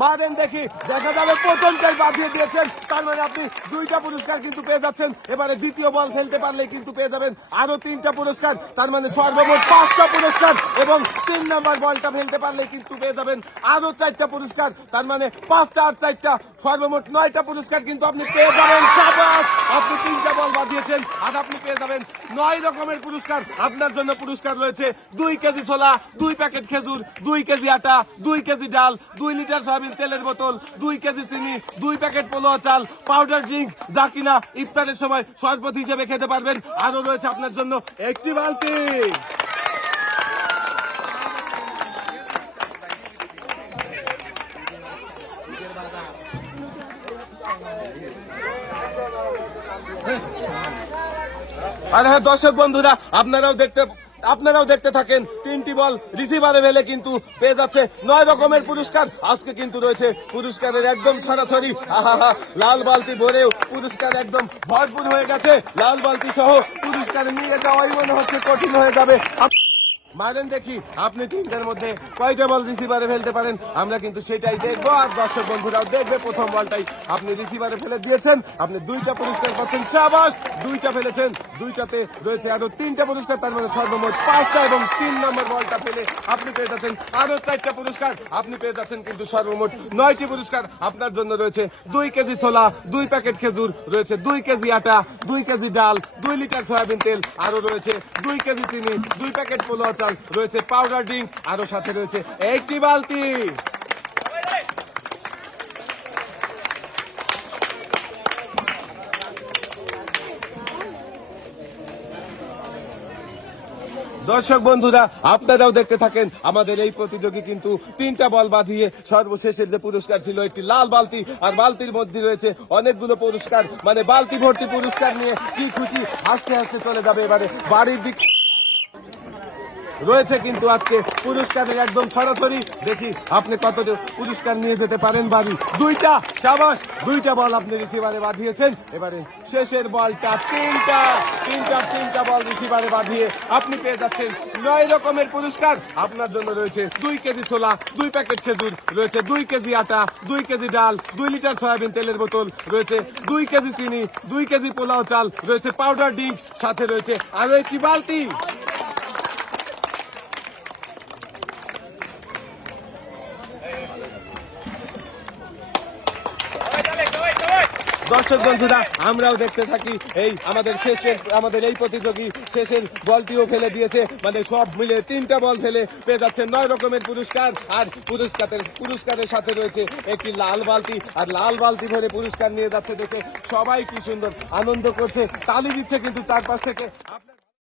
মারেন দেখি, দেখা যাবে প্রথমটাই বাঁধিয়ে দিয়েছেন, তার মানে আপনি 2টা পুরস্কার কিন্তু পেয়ে যাচ্ছেন। এবারে দ্বিতীয় বল খেলতে পারলে কিন্তু পেয়ে যাবেন আরো 3টা পুরস্কার, তার মানে সর্বমোট 5টা পুরস্কার। এবং 3 নাম্বার বলটা ফেলতে পারলে কিন্তু পেয়ে যাবেন আরো 4টা পুরস্কার, তার মানে 5টা আর 4টা সর্বমোট 9টা পুরস্কার কিন্তু আপনি পেয়ে যাবেন। শাবাশ, আপনি 3টা বল বাঁধিয়েছেন আর আপনি পেয়ে যাবেন 9 রকমের পুরস্কার। আপনার জন্য পুরস্কার রয়েছে 2 কেজি ছোলা, 2 প্যাকেট খেজুর, 2 কেজি আটা, 2 কেজি ডাল, 2 লিটার সয়াবিন তেলের বোতল, 2 কেজি চিনি, 2 প্যাকেট পোলোয়া চাল, পাউডার ড্রিঙ্ক, যা কিনা ইফতারের সময় শরবত হিসেবে খেতে পারবেন। আরো রয়েছে আপনার জন্য একটি বালতি। আর হ্যাঁ দর্শক বন্ধুরা, আপনারাও দেখতে থাকেন। 3টি বল রিসিভারে ফেলে কিন্তু পেয়ে যাচ্ছে 9 রকমের পুরস্কার। আজকে কিন্তু রয়েছে পুরস্কারের একদম ছড়াছড়ি। লাল বালতি ভরেও পুরস্কার একদম ভরপুর হয়ে গেছে। লাল বালতি সহ পুরস্কার নিয়ে যাওয়াই মনে হচ্ছে কঠিন হয়ে যাবে। মারেন দেখি, আপনি 3টার মধ্যে কয়টা বল রিসিভারে ফেলতে পারেন, আমরা কিন্তু সেটাই দেখবো। আর দর্শক বন্ধুরাও দেখবে। প্রথম বলটাই আপনি রিসিভারে ফেলে দিয়েছেন, আপনি 2টা পুরস্কার পাচ্ছেন। শাবাশ, 2টা ফেলেছেন, 2টাতে রয়েছে আরো 3টা পুরস্কার, তার মানে সর্বমোট 5টা। এবং 3 নম্বর বলটা ফেলে আপনি পেয়ে যাচ্ছেন আরো 4টা পুরস্কার, আপনি পেয়ে যাচ্ছেন কিন্তু সর্বমোট 9টি পুরস্কার। আপনার জন্য রয়েছে 2 কেজি ছোলা, 2 প্যাকেট খেজুর, রয়েছে 2 কেজি আটা, 2 কেজি ডাল, 2 লিটার সয়াবিন তেল, আরো রয়েছে 2 কেজি চিনি, 2 প্যাকেট পোলোয়া চাল, রয়েছে পাউডার ড্রিঙ্ক, আরো সাথে রয়েছে একটি বালতি। দর্শক বন্ধুরা, আপনারাও দেখতে থাকেন। আমাদের এই প্রতিযোগী কিন্তু 3টা বল বাঁধিয়ে সর্বশেষের যে পুরস্কার ছিল একটি লাল বালতি, আর বালতির মধ্যে রয়েছে অনেকগুলো পুরস্কার, মানে বালতি ভর্তি পুরস্কার নিয়ে কি খুশি, হাসতে হাসতে চলে যাবে এবারে বাড়ির দিক। রয়েছে কিন্তু আজকে পুরস্কারের একদম সরাসরি। দেখি আপনি কত পুরস্কার নিয়ে যেতে পারেন বাড়ি। 2টা, শাবাশ, 2টা বল আপনি রিসিভারে বাঁধিয়েছেন। এবারে শেষের বলটা 3টা বল রিসিভারে বাঁধিয়ে আপনি পেয়ে যাচ্ছেন 9 রকমের পুরস্কার। আপনার জন্য রয়েছে 2 কেজি ছোলা, 2 প্যাকেট খেজুর, রয়েছে 2 কেজি আটা, 2 কেজি ডাল, 2 লিটার সয়াবিন তেলের বোতল, রয়েছে 2 কেজি চিনি, 2 কেজি পোলাও চাল, রয়েছে পাউডার ড্রিঙ্ক, সাথে রয়েছে আরো একটি বালতি। দর্শক বন্ধুরা, আমরাও দেখতে থাকি। এই আমাদের এই প্রতিযোগী শেষের বলটিও ফেলে দিয়েছে, মানে সব মিলে 3টা বল ফেলে পেয়ে যাচ্ছে 9 রকমের পুরস্কার। আর পুরস্কারের সাথে রয়েছে একটি লাল বালতি, আর লাল বালতি ভরে পুরস্কার নিয়ে যাচ্ছে। দেখে সবাই কি সুন্দর আনন্দ করছে, তালি দিচ্ছে কিন্তু তার পাশ থেকে।